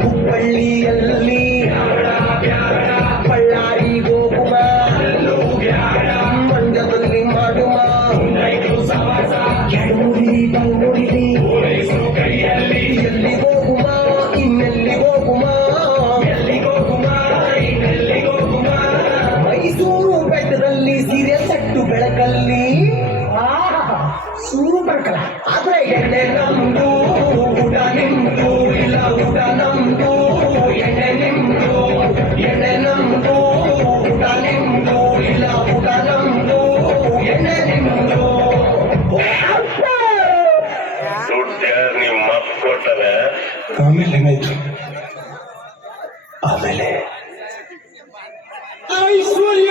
ಹುಬ್ಬಳ್ಳಿಯಲ್ಲಿ ಬಳ್ಳಾರಿ ಹೋಗುವ ಮಂಡ್ಯದಲ್ಲಿ ಮಾಡುವ ಎಡಮುರಿ ಬಲಮುರಿ ಎಲ್ಲಿ ಹೋಗುವ ಇನ್ನೆಲ್ಲಿ ಹೋಗುವ ಮೈಸೂರು ಬೆಟ್ಟದಲ್ಲಿ ಸೀರೆ ಸಟ್ಟು ಬೆಳಕಲ್ಲಿ ಸೂರು ಬರ್ಕಲ್ಲ ಆದ್ರೆ ಎಣ್ಣೆ ನಮ್ದು ಊಟ ನಿಮ್ದು ಇಲ್ಲ ಊಟ ನಮ್ದು ಎಣ್ಣೆ ನಿಮ್ದು ಎಣ್ಣೆ ನಮ್ದು ಊಟ ನಿಮ್ದು ಇಲ್ಲ ಊಟ ನಮ್ದು ಎಣ್ಣೆ ನಿಮ್ದು ದುಡ್ಡು ನಿಮ್ಮ ಕೊಟ್ಟರೆ ಆಮೇಲೆ ಏನಾಯ್ತು? ಆಮೇಲೆ ಐಶ್ವರ್ಯ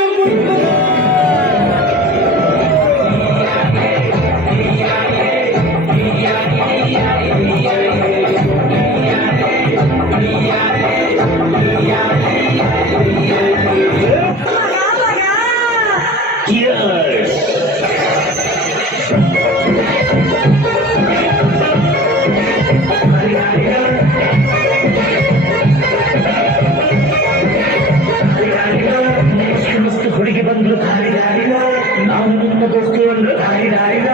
ಹುಡುಗಿ ಬಂದ್ರು ದಾರಿ ದಾರಿನ ನಾವು ನಿಮ್ಮ ದೋಸ್ತಿ ಒಂದು ದಾರಿ ದಾರಿನ